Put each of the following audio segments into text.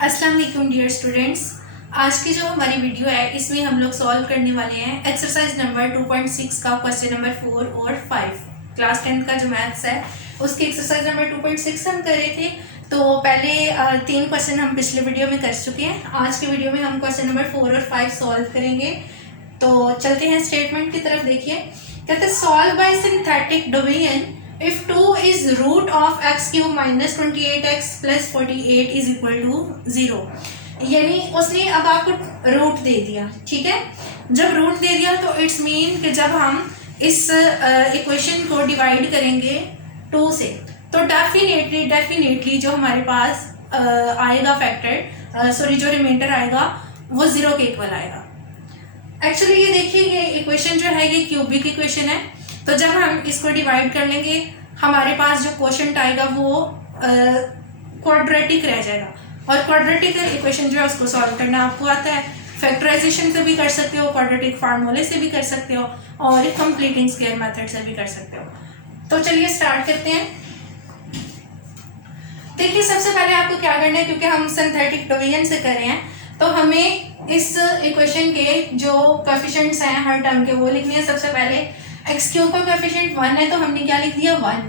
अस्सलाम वालेकुम dear students. आज की जो हमारी वीडियो है इसमें हम लोग सॉल्व करने वाले हैं एक्सरसाइज नंबर 2.6 का क्वेश्चन नंबर 4 और 5। क्लास 10 का जो मैथ्स है उसकी एक्सरसाइज नंबर 2.6 हम कर रहे थे। तो पहले 3 क्वेश्चन हम पिछले वीडियो में कर चुके हैं। आज के वीडियो में हम क्वेश्चन नंबर 4 और 5 सॉल्व करेंगे। तो चलते हैं स्टेटमेंट की तरफ। देखिए, कहते हैं solve by synthetic division if 2 is root of x cube minus 28x plus 48 is equal to 0। यानी उसने अब आपको रूट दे दिया, ठीक है। जब रूट दे दिया तो इट्स मीन कि जब हम इस इक्वेशन को डिवाइड करेंगे 2 से तो डेफिनेटली जो हमारे पास आएगा फैक्टर जो रिमाइंडर आएगा वो 0 के इक्वल आएगा। एक्चुअली ये देखिए, ये इक्वेशन जो है ये क्यूबिक इक्वेशन है। तो जब हम इसको डिवाइड कर लेंगे हमारे पास जो क्वोशंट आएगा वो क्वाड्रेटिक रह जाएगा। और क्वाड्रेटिक इक्वेशन जो है उसको सॉल्व करना आपको आता है। फैक्टराइजेशन से भी कर सकते हो, क्वाड्रेटिक फार्मूले से भी कर सकते हो और कंप्लीटिंग स्क्वायर मेथड से भी कर सकते हो। तो चलिए स्टार्ट करते हैं। देखिए, सबसे पहले आपको क्या करना है, क्योंकि हम सिंथेटिक डिवीजन से कर रहे हैं तो हमें इस इक्वेशन के जो कोएफिशिएंट्स हैं हर टर्म के वो लिखने हैं। सबसे पहले एक्स क्यूब का कोएफिशिएंट 1 है तो हमने क्या लिख दिया 1।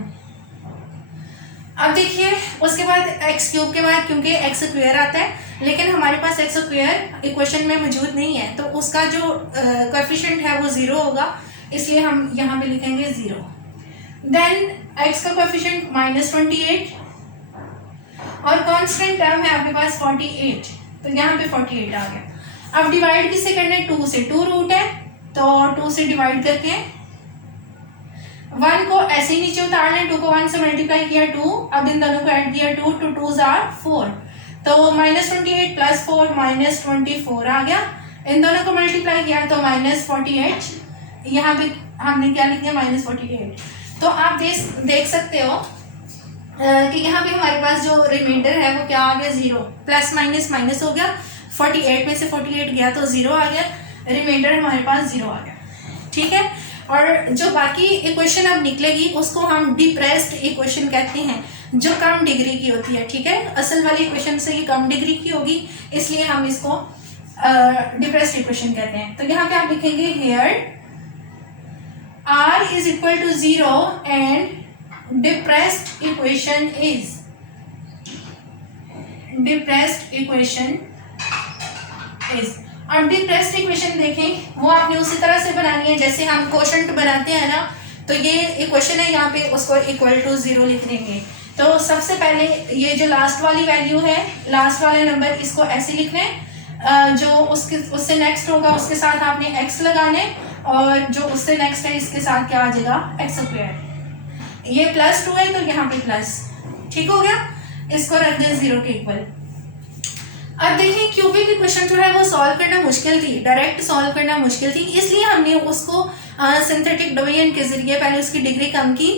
अब देखिए उसके बाद एक्स क्यूब के बाद क्योंकि एक्स स्क्वायर आता है लेकिन हमारे पास एक्स स्क्वायर इक्वेशन में मौजूद नहीं है तो उसका जो कोएफिशिएंट है वो 0 होगा, इसलिए हम यहाँ पे लिखेंगे 0। देन एक्स का कोएफिशिएंट -28 और कांस्टेंट टर्म है आपके पास 48, तो यहाँ पे 48 आ गया। अब डिवाइड किससे करना है, 2 से। 2 रूट है तो 2 से डिवाइड करते हैं। 1 को ऐसे ही नीचे उतार लें, 2 को 1 से मल्टीप्लाई किया 2, अब इन दोनों को ऐड किया 2, 2 2s are 4, तो -28 + 4 -24 आ गया। इन दोनों को मल्टीप्लाई किया तो -48, यहाँ पे हमने क्या लिख दिया -48। तो आप देख सकते हो कि यहाँ पे हमारे पास जो रिमाइंडर है वो क्या आ गया 0, प्लस माइनस माइनस हो गया, 48 में से 48 गया तो 0 आ गया, रिमाइंडर हमारे पास 0 आ गया, ठीक है। और जो बाकी इक्वेशन अब निकलेगी उसको हम डिप्रेस्ड इक्वेशन कहते हैं, जो कम डिग्री की होती है, ठीक है। असल वाली इक्वेशन से ये कम डिग्री की होगी इसलिए हम इसको डिप्रेस्ड इक्वेशन कहते हैं। तो यहाँ पे आप लिखेंगे here r is equal to 0 and depressed equation is अब डिप्रेस्ड इक्वेशन देखें वो आपने उसी तरह से बनानी है जैसे हम क्वोशंट बनाते हैं ना। तो ये इक्वेशन है, यहाँ पे उसको इक्वल टू 0 लिख देंगे। तो सबसे पहले ये जो लास्ट वाली वैल्यू है, लास्ट वाला नंबर, इसको ऐसे लिखना है। जो उससे नेक्स्ट होगा उसके साथ आपने x लगाने और जो उससे नेक्स्ट है इसके साथ क्या आ जाएगा x²। ये +2 है तो यहाँ पे प्लस, ठीक हो गया। इसको रख दें 0 के इक्वल। अब देखिए क्यूबिक इक्वेशन जो है वो सॉल्व करना मुश्किल थी, डायरेक्ट सॉल्व करना मुश्किल थी, इसलिए हमने उसको सिंथेटिक डिवीजन के जरिए पहले उसकी डिग्री कम की,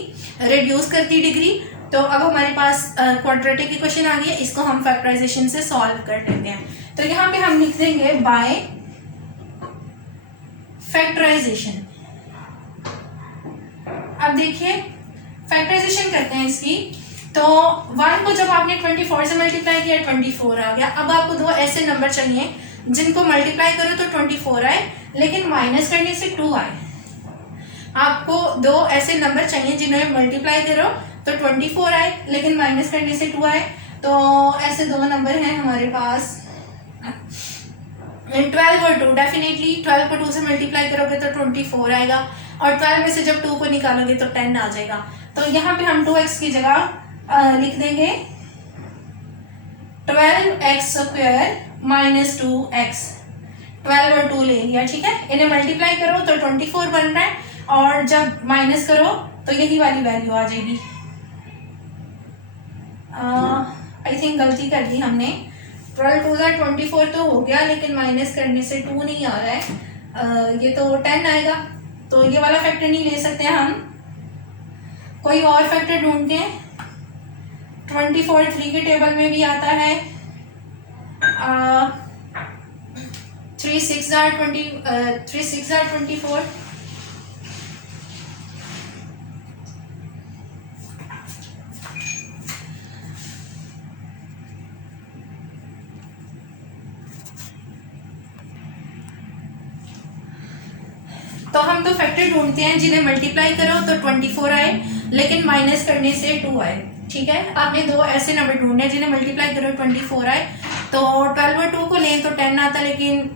रिड्यूस कर दी डिग्री। तो अब हमारे पास क्वाड्रेटिक इक्वेशन आ गई है, इसको हम फैक्टराइजेशन से सॉल्व कर लेते हैं। तो यहाँ पे हम लिख देंगे बाय फैक्टराइजेशन। अब देखिए फैक्टराइजेशन करते हैं इसकी। तो 1 को जब आपने 24 से मल्टीप्लाई किया 24 आ गया। अब आपको 2 ऐसे नंबर चाहिए जिनको मल्टीप्लाई करो तो 24 आए लेकिन माइनस करने से 2 आए। आपको 2 ऐसे नंबर चाहिए जिन्हें मल्टीप्लाई करो तो 24 आए लेकिन माइनस करने से 2 आए। तो ऐसे 2 नंबर हैं हमारे पास 12 और 2। डेफिनेटली 12 को 2 से मल्टीप्लाई करोगे तो 24 आएगा और 12 में से जब 2 को निकालोगे तो 10 आ जाएगा। तो यहाँ पे हम 2x की जगह लिख देंगे 12x² - 2x। 12 और 2 ले लिया, ठीक है। इन्हें मल्टीप्लाई करो तो 24 बन रहा है और जब माइनस करो तो यही वाली वैल्यू आ जाएगी। आई थिंक गलती कर दी हमने, 12 2 24 तो हो गया लेकिन माइनस करने से 2 नहीं आ रहा है। ये तो 10 आएगा, तो ये वाला फैक्टर नहीं ले सकते हम, कोई और फैक्टर ढूंढते हैं। 24 3 के टेबल में भी आता है। 3 6 are 24। हम दो फैक्टर ढूंढते हैं जिन्हें मल्टीप्लाई करो तो 24 आए, लेकिन माइनस करने से 2 आए। ठीक है, आपने दो ऐसे नंबर ढूंढने जिन्हें मल्टीप्लाई करो 24 आए, तो 12 और 2 को लें तो 10 आता, लेकिन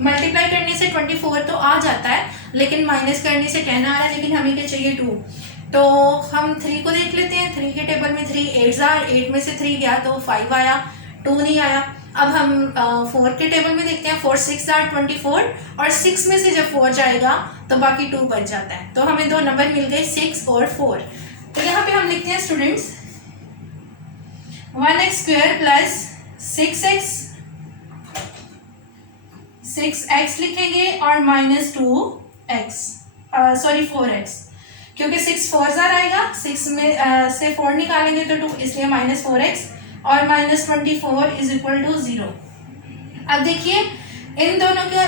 मल्टीप्लाई करने से 24 तो आ जाता है, लेकिन माइनस करने से 10 आ रहा है, लेकिन हमें क्या चाहिए 2। तो हम 3 को देख लेते हैं। 3 के टेबल में 3 8 8 में से 3 गया तो 5 आया, 2 नहीं आया। अब हम 4 के टेबल में देखते हैं। 4 6 24, और 6 में से जब 4 जाएगा तो बाकी 2 बच जाता है। तो हमें दो नंबर मिल गए 6 और 4। तो यहाँ पे हम लिखते हैं स्टूडेंट्स 1x² प्लस 6x लिखेंगे और माइनस 4x, क्योंकि 6 4 आएगा, 6 में से 4 निकालेंगे तो 2, इसलिए माइनस 4x और माइनस 24 इज इक्वल टू 0। अब देखिए इन दोनों के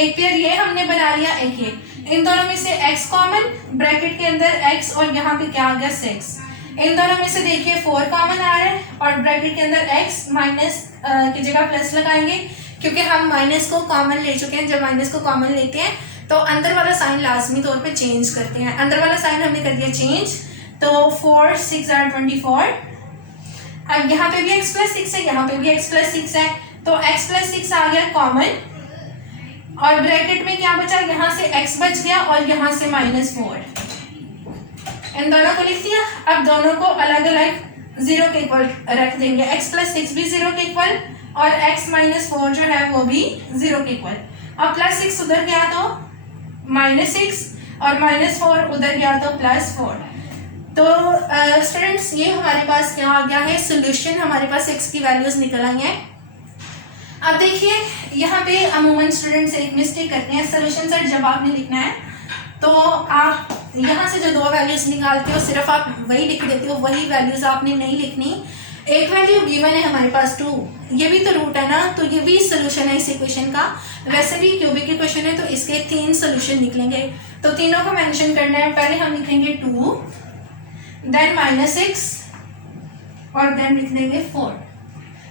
एक पेयर ये हमने बना लिया, एक ये, इन दोनों में से x कॉमन, ब्रैकेट के अंदर x और यहाँ पे क्या आ गया 6। इन दोनों में से देखिए 4 कॉमन आ रहा है और ब्रैकेट के अंदर x, माइनस की जगह प्लस लगाएंगे क्योंकि हम माइनस को कॉमन ले चुके हैं। जब माइनस को कॉमन लेते हैं तो अंदर वाला साइन लाजमी तौर पे चेंज करते हैं। अंदर वाला साइन हमने कर दिया चेंज, तो 4 6 24। अब यहाँ पे भी x प्लस 6 है, यहाँ पे भी x प्लस 6 है, तो x प्लस 6 आ गया कॉमन और ब्रैकेट में क्या बचा, यहाँ से x बच गया और यहाँ से माइनस 4। इन दोनों को लिख दिया। अब दोनों को अलग अलग 0 के इक्वल रख देंगे। x प्लस 6 भी 0 के इक्वल और x माइनस 4 जो है वो भी 0 के इक्वल। अब प्लस 6 उधर गया तो माइनस 6 और माइनस 4 उधर गया तो प्लस 4। तो स्टूडेंट्स ये हमारे पास क्या आ गया है, सोल्यूशन हमारे पास x की वैल्यूज निकल आई हैं। अब देखिए यहाँ पे अमूमन स्टूडेंट्स एक मिस्टेक करते हैं। सोल्यूशन सर जब आपने लिखना है तो आप यहाँ से जो दो वैल्यूज निकालते हो सिर्फ आप वही लिख देते हो, वही वैल्यूज आपने नहीं लिखनी। एक वैल्यू गिवन है हमारे पास 2, ये भी तो रूट है ना, तो ये भी सोल्यूशन है इस इक्वेशन का। वैसे भी क्यूबिक इक्वेशन है तो इसके 3 सोल्यूशन निकलेंगे, तो तीनों को मेंशन करना है। पहले हम लिखेंगे 2, देन माइनस 6 और देन लिख देंगे 4।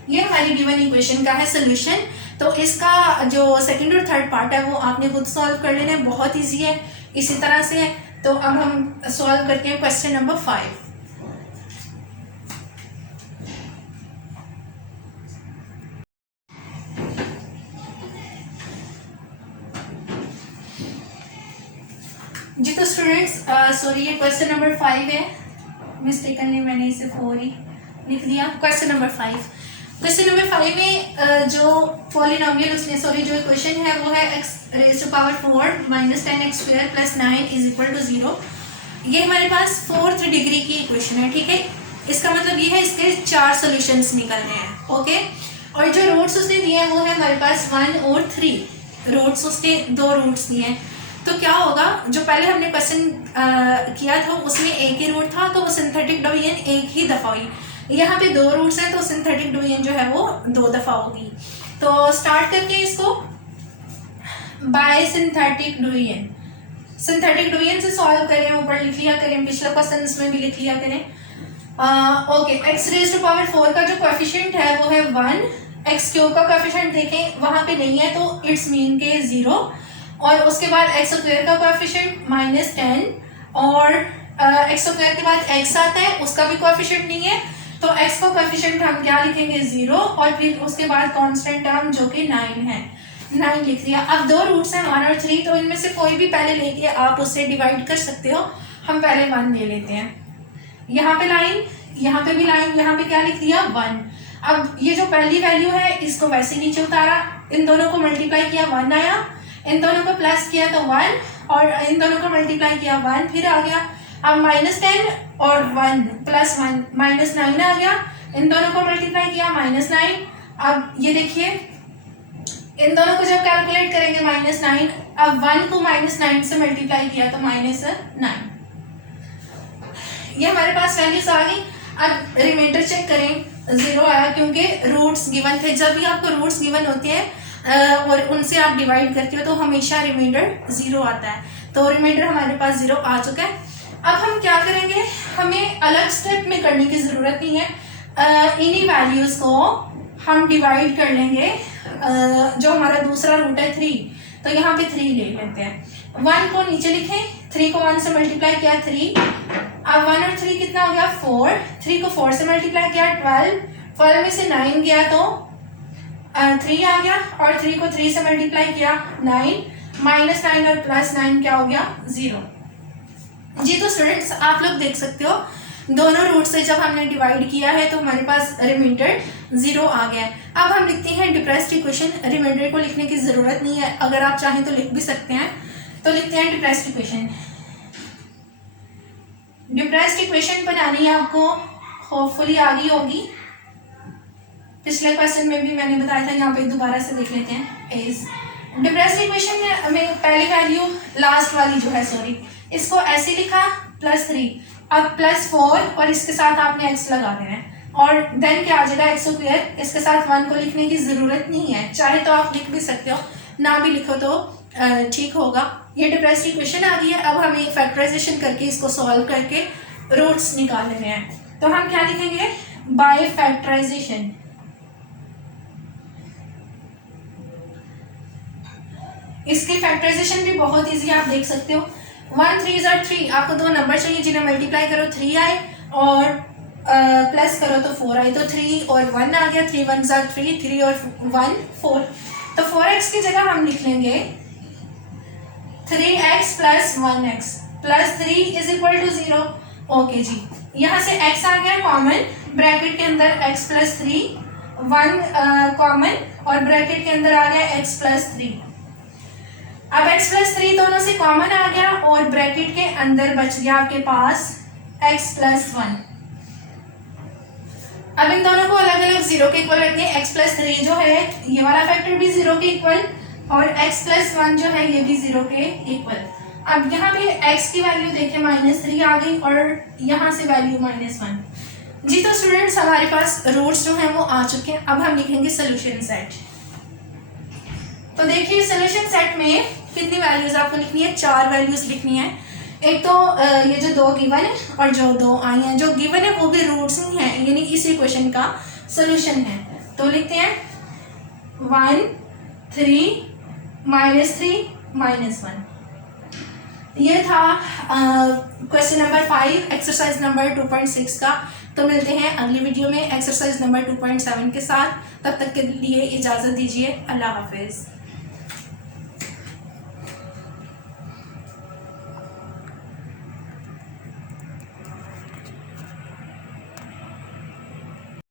ये हमारी गिवन इक्वेशन का है सोल्यूशन। तो इसका जो सेकंड और थर्ड पार्ट है वो आपने खुद सॉल्व कर लेना है, बहुत ईजी है, इसी तरह से है। तो अब हम सॉल्व करते हैं क्वेश्चन नंबर 5। जी तो स्टूडेंट्स सॉरी ये क्वेश्चन नंबर 5 है, मिस्टेकनली मैंने इसे 4 ही लिख दिया। क्वेश्चन नंबर 5 में जो पॉलिनोमियल उसने सॉरी जो इक्वेशन है वो है x raise to power 4 minus 10x² plus 9 is equal to 0। ये हमारे पास 4th डिग्री की इक्वेशन है, ठीक है। इसका मतलब ये है इसके 4 सॉल्यूशंस निकलने हैं, ओके। और जो रूट्स उसने दिए हैं वो है हमारे पास 1 और 3 रूट्स, उसने 2 रूट्स दिए हैं। तो क्या होगा, जो पहले हमने क्वेश्चन किया था उसमें एक ही रूट था, तो वो सिंथेटिक डिवीजन एक ही दफ़ा हुई। यहाँ पे 2 रूट्स हैं तो सिंथेटिक डिवीजन जो है वो 2 दफ़ा होगी। तो स्टार्ट करके इसको bye synthetic division, synthetic division से सॉल्व करें, ऊपर लिख लिया करें, पिछले क्वेश्चन में भी लिख लिया करें। Okay, x raise to power 4 का जो कोएफिशिएंट है वो है 1, x³ का कोएफिशिएंट देखें वहाँ पे नहीं है तो इट्स मीन के 0, और उसके बाद x² का कोएफिशिएंट माइनस 10 और x² के बाद x आता है उसका भी कोएफिशिएंट नहीं है, तो x का कोएफिशिएंट हम क्या लिखेंगे 0 और फिर उसके बाद कांस्टेंट टर्म जो कि 9 है, 9 लिख दिया। अब 2 रूट्स हैं 1 और 3, तो इनमें से कोई भी पहले लेके आप उससे डिवाइड कर सकते हो। हम पहले 1 ले लेते हैं, यहाँ पे लाइन, यहाँ पे भी लाइन, यहाँ पे क्या लिख दिया 1। अब ये जो पहली वैल्यू है इसको वैसे नीचे उतारा, इन दोनों को मल्टीप्लाई किया 1 आया, इन दोनों को प्लस किया तो 1 और इन दोनों को मल्टीप्लाई किया 1 फिर आ गया। अब माइनस 10 और 1 प्लस 1 माइनस 9 आ गया, इन दोनों को मल्टीप्लाई किया माइनस 9। अब ये देखिए इन दोनों को जब कैलकुलेट करेंगे माइनस 9, अब 1 को माइनस 9 से मल्टीप्लाई किया तो माइनस 9। ये हमारे पास वैल्यूज आ गई। अब रिमाइंडर चेक करें, 0 आया क्योंकि रूट्स गिवन थे। जब भी आपको रूट्स गिवन होते हैं और उनसे आप डिवाइड करते हो तो हमेशा रिमाइंडर 0 आता है, तो रिमाइंडर हमारे पास 0 आ चुका है। अब हम क्या करेंगे, हमें अलग स्टेप में करने की ज़रूरत नहीं है, इन्हीं वैल्यूज़ को हम डिवाइड कर लेंगे। जो हमारा दूसरा रूट है तो यहाँ पे 3 ले लेते हैं। 1 को नीचे लिखें, 3 को 1 से मल्टीप्लाई किया 3, अब 1 और 3 कितना हो गया 4, 3 को 4 से मल्टीप्लाई किया 12, 12 में से 9 गया तो 3 आ गया, और 3 को 3 से मल्टीप्लाई किया 9, -9 और +9 क्या हो गया 0। जी तो स्टूडेंट्स आप लोग देख सकते हो दोनों रूट से जब हमने डिवाइड किया है तो हमारे पास रिमाइंडर 0 आ गया है। अब हम लिखते हैं डिप्रेस्ड इक्वेशन। रिमाइंडर को लिखने की ज़रूरत नहीं है, अगर आप चाहें तो लिख भी सकते हैं। तो लिखते हैं डिप्रेस्ड इक्वेशन। डिप्रेस्ड इक्वेशन बनानी आपको होपफुली आ गई होगी, पिछले क्वेश्चन में भी मैंने बताया था, यहाँ पे दोबारा से देख लेते हैं। इज डिप्रेस्ड इक्वेशन में पहली वैल्यू लास्ट वाली जो है सॉरी इसको ऐसे लिखा +3, अब +4 और इसके साथ आपने x लगा देना है और देन क्या आ जाएगा x²। इसके साथ 1 को लिखने की ज़रूरत नहीं है, चाहे तो आप लिख भी सकते हो, ना भी लिखो तो ठीक होगा। ये डिप्रेस्ड इक्वेशन आ गई है। अब हमें फैक्टराइजेशन करके इसको सॉल्व करके रूट्स निकाल लेने हैं। तो हम क्या लिखेंगे बाय फैक्टराइजेशन। इसकी फैक्टराइजेशन भी बहुत ईजी आप देख सकते हो। 1 3 ज़ा 3, आपको 2 नंबर चाहिए जिन्हें मल्टीप्लाई करो 3 आए और प्लस करो तो 4 आए, तो 3 और 1 आ गया, 3 1 ज़ा 3, 3 और 1 4। तो 4x की जगह हम लिख लेंगे 3x + 1x + 3 = 0। ओके जी, यहाँ से x आ गया कॉमन, ब्रैकेट के अंदर x + 3, 1 कॉमन और ब्रैकेट के अंदर आ गया x + 3। अब x + 3 दोनों से कॉमन आ गया और ब्रैकेट के अंदर बच गया आपके पास x + 1। अब इन दोनों को अलग अलग 0 के इक्वल रखें। x + 3 जो है ये वाला फैक्टर भी 0 के इक्वल और x + 1 जो है ये भी 0 के इक्वल। अब यहाँ पे x की वैल्यू देखिए -3 आ गई और यहाँ से वैल्यू -1। जी तो स्टूडेंट्स हमारे पास रूट्स जो हैं वो आ चुके हैं। अब हम लिखेंगे सोल्यूशन सेट। तो देखिए सोल्यूशन सेट में कितनी वैल्यूज आपको लिखनी है, 4 वैल्यूज लिखनी है। एक तो ये जो 2 गिवन है और जो 2 आई हैं, जो गिवन है वो भी रूट्स ही हैं, यानी इसी क्वेश्चन का सोल्यूशन है। तो लिखते हैं 1 3 -3 -1। ये था क्वेश्चन नंबर 5 एक्सरसाइज नंबर 2.6 का। तो मिलते हैं अगली वीडियो में एक्सरसाइज नंबर 2.7 के साथ। तब तक के लिए इजाज़त दीजिए। अल्लाह हाफिज़।